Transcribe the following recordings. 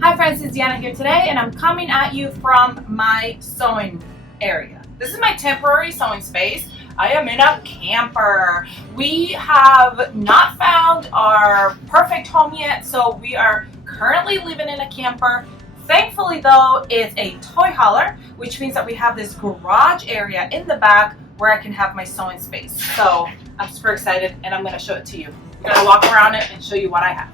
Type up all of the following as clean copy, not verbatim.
Hi friends, it's Deanna here today, and I'm coming at you from my sewing area. This is my temporary sewing space. I am in a camper. We have not found our perfect home yet, so we are currently living in a camper. Thankfully though, it's a toy hauler, which means that we have this garage area in the back where I can have my sewing space. So I'm super excited and I'm gonna show it to you. I'm gonna walk around it and show you what I have.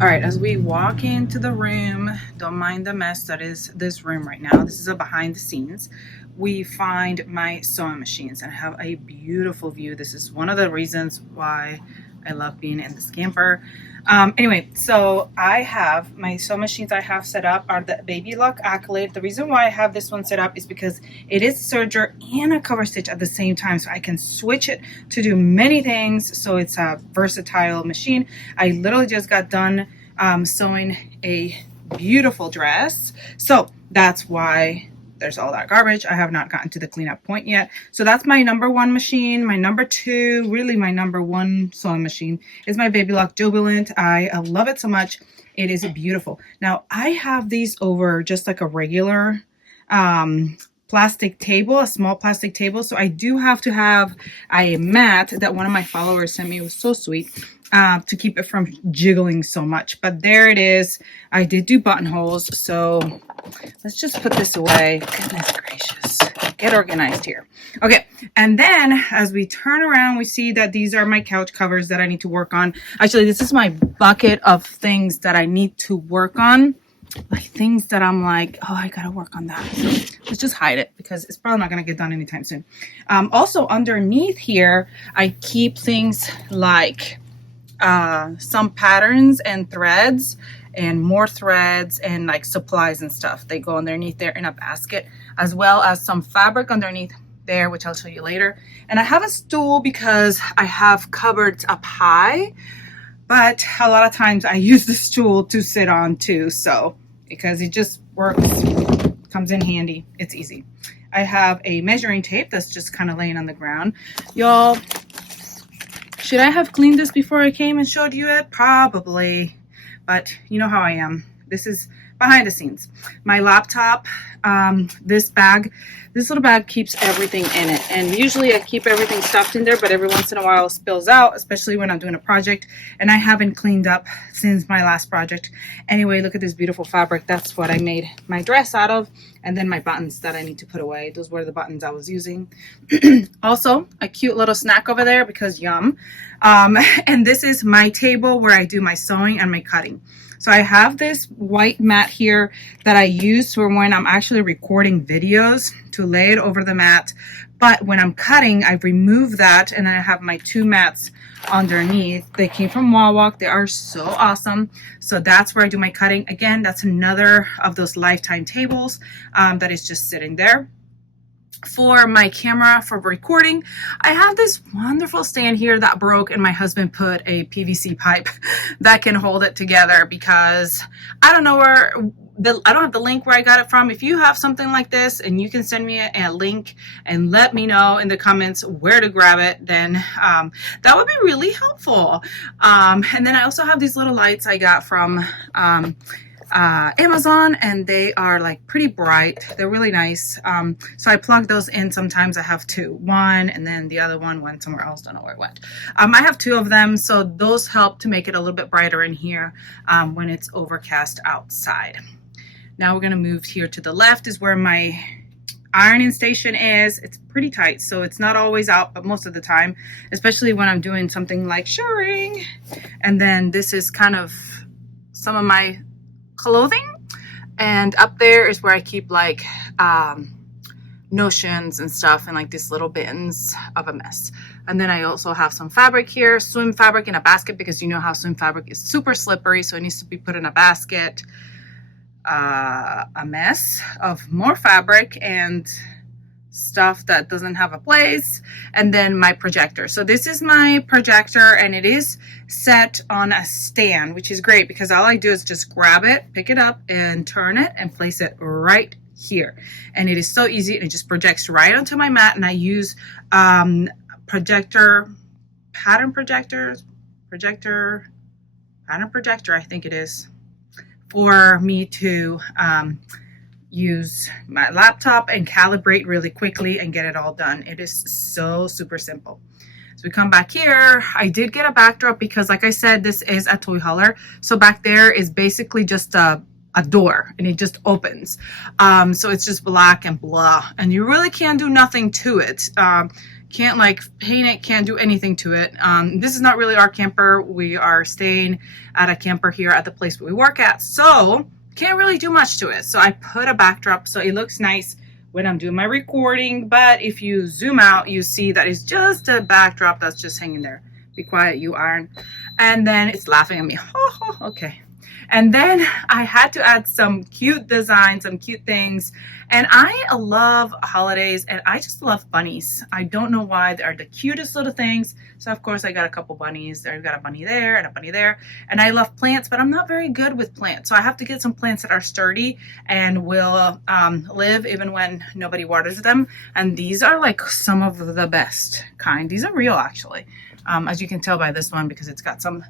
All right, as we walk into the room, don't mind the mess that is this room right now. This is a behind the scenes. We find my sewing machines and I have a beautiful view. This is one of the reasons why I love being in this camper. Anyway, so I have my sewing machines I have set up are the Baby Lock Accolade. The reason why I have this one set up is because it is serger and a cover stitch at the same time, so I can switch it to do many things. So it's a versatile machine. I literally just got done sewing a beautiful dress, so that's why there's all that garbage. I have not gotten to the cleanup point yet. So that's my number one machine. My number two, really my number one sewing machine, is my Baby Lock Jubilant. I love it so much. It is beautiful. Now I have these over just like a regular plastic table, a small plastic table. So I do have to have a mat that one of my followers sent me. It was so sweet. To keep it from jiggling so much. But there it is. I did do buttonholes, so let's just put this away. Goodness gracious, get organized here. Okay, and then as we turn around, we see that these are my couch covers that I need to work on. Actually, this is my bucket of things that I need to work on, like things that I'm like, oh, I gotta work on that. So let's just hide it because it's probably not gonna get done anytime soon. Also underneath here, I keep things like some patterns and threads and more threads and like supplies and stuff. They go underneath there in a basket, as well as some fabric underneath there, which I'll show you later. And I have a stool because I have cupboards up high, but a lot of times I use the stool to sit on too, so because it just works, comes in handy, it's easy. I have a measuring tape that's just kind of laying on the ground. Y'all, should I have cleaned this before I came and showed you it? Probably, but you know how I am. This is behind the scenes. My laptop, this little bag keeps everything in it. And usually I keep everything stuffed in there, but every once in a while it spills out, especially when I'm doing a project. And I haven't cleaned up since my last project. Anyway, look at this beautiful fabric. That's what I made my dress out of. And then my buttons that I need to put away. Those were the buttons I was using. Also, a cute little snack over there because yum. And this is my table where I do my sewing and my cutting. So I have this white mat here that I use for when I'm actually recording videos to lay it over the mat. But when I'm cutting, I remove that and I have my two mats underneath. They came from Wawak. They are so awesome. So that's where I do my cutting. Again, that's another of those lifetime tables that is just sitting there. For my camera for recording, I have this wonderful stand here that broke, and my husband put a PVC pipe that can hold it together because I don't know where I don't have the link where I got it from. If you have something like this and you can send me a link and let me know in the comments where to grab it, then that would be really helpful. And then I also have these little lights I got from Amazon, and they are like pretty bright. They're really nice. So I plug those in. Sometimes I have two, one and then the other one went somewhere else, don't know where it went. I have two of them, so those help to make it a little bit brighter in here when it's overcast outside. Now we're going to move here to the left is where my ironing station is. It's pretty tight, so it's not always out, but most of the time, especially when I'm doing something like shirring. And then this is kind of some of my clothing, and up there is where I keep like notions and stuff and like these little bins of a mess. And then I also have some fabric here, swim fabric in a basket, because you know how swim fabric is super slippery, so it needs to be put in a basket. A mess of more fabric and stuff that doesn't have a place. And then my projector. So this is my projector, and it is set on a stand, which is great because all I do is just grab it, pick it up and turn it and place it right here. And it is so easy. It just projects right onto my mat, and I use projector, pattern projectors, projector, pattern projector, I think it is, for me to use my laptop and calibrate really quickly and get it all done. It is so super simple. So we come back here. I did get a backdrop because, like I said, this is a toy hauler. So back there is basically just a door, and it just opens. So it's just black and blah, and you really can't do nothing to it. Can't like paint it, can't do anything to it. This is not really our camper. We are staying at a camper here at the place we work at, so can't really do much to it. So I put a backdrop so it looks nice when I'm doing my recording, but if you zoom out, you see that it's just a backdrop that's just hanging there. Be quiet, you Iron. And then it's laughing at me. Okay. And then I had to add some cute designs, some cute things. And I love holidays, and I just love bunnies. I don't know why. They are the cutest little things. So of course I got a couple bunnies. I've got a bunny there and a bunny there. And I love plants, but I'm not very good with plants. So I have to get some plants that are sturdy and will live even when nobody waters them. And these are like some of the best kind. These are real, actually. As you can tell by this one, because it's got some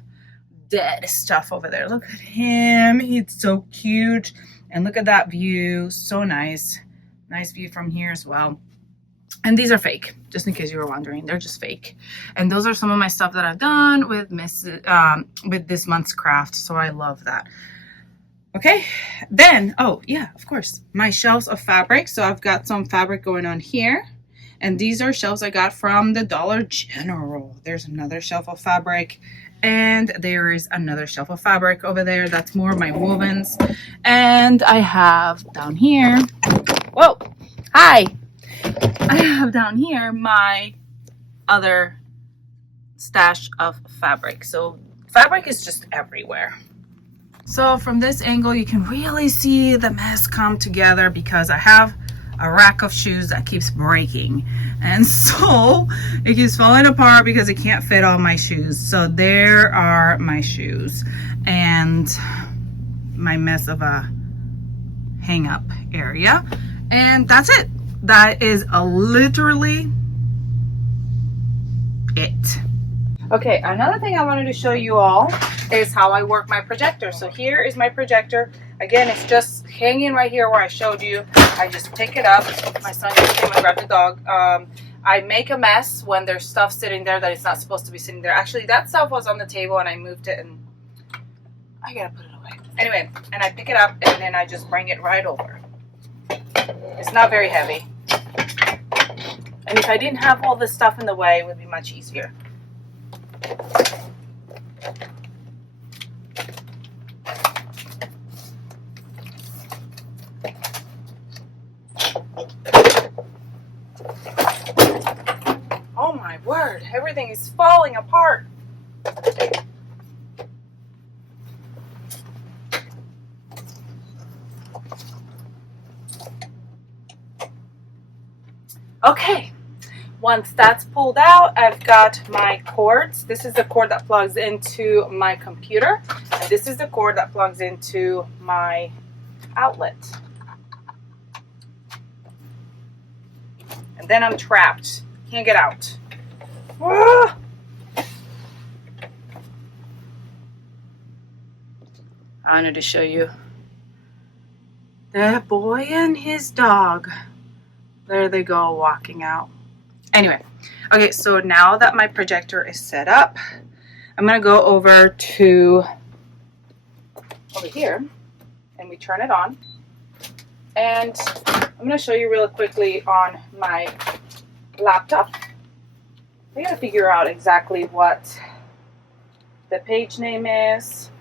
dead stuff over there. Look at him. He's so cute. And look at that view. So nice. Nice view from here as well. And these are fake, just in case you were wondering. They're just fake. And those are some of my stuff that I've done with this month's craft. So I love that. Okay, then, oh yeah, of course, my shelves of fabric. So I've got some fabric going on here. And these are shelves I got from the Dollar General. There's another shelf of fabric. And there is another shelf of fabric over there. That's more of my wovens. And I have down here, whoa, hi. I have down here my other stash of fabric. So fabric is just everywhere. So from this angle, you can really see the mess come together because I have a rack of shoes that keeps breaking, and so it keeps falling apart because it can't fit all my shoes. So there are my shoes and my mess of a hang up area, and that's it. That is literally it. Okay, another thing I wanted to show you all is how I work my projector. So here is my projector. Again, it's just hanging right here where I showed you. I just pick it up. My son just came and grabbed the dog. I make a mess when there's stuff sitting there that it's not supposed to be sitting there. Actually, that stuff was on the table and I moved it and I gotta put it away. Anyway, and I pick it up and then I just bring it right over. It's not very heavy. And if I didn't have all this stuff in the way, it would be much easier. Oh my word, everything is falling apart. Okay, once that's pulled out, I've got my cords. This is the cord that plugs into my computer, and this is the cord that plugs into my outlet. And then I'm trapped. Can't get out. Ah! I wanted to show you that boy and his dog. There they go, walking out. Anyway, okay, so now that my projector is set up, I'm gonna go over here and we turn it on. And I'm gonna show you real quickly on my laptop. I gotta figure out exactly what the page name is.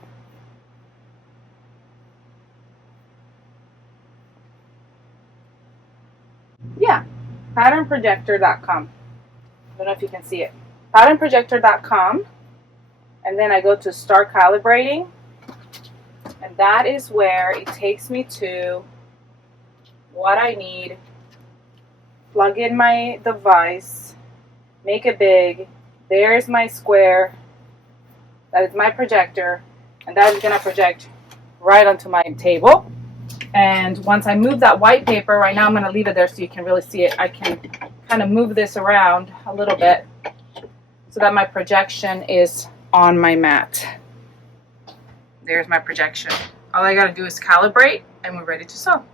Yeah, patternprojector.com. I don't know if you can see it. Patternprojector.com. And then I go to start calibrating. And that is where it takes me to what I need. Plug in my device. Make it big. There's my square. That is my projector. And that is going to project right onto my table. And once I move that white paper, right now I'm going to leave it there so you can really see it. I can kind of move this around a little bit so that my projection is on my mat. There's my projection. All I gotta do is calibrate and we're ready to sew.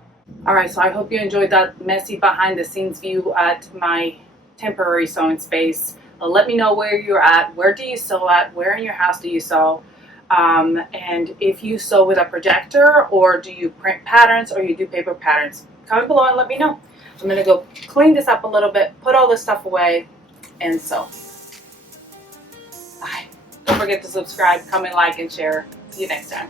All right, so I hope you enjoyed that messy behind the scenes view at my temporary sewing space. Let me know where you're at. Where do you sew at? Where in your house do you sew? And if you sew with a projector, or do you print patterns, or you do paper patterns? Comment below and let me know. I'm gonna go clean this up a little bit, put all this stuff away, and sew. Bye. Don't forget to subscribe, comment, like, and share. See you next time.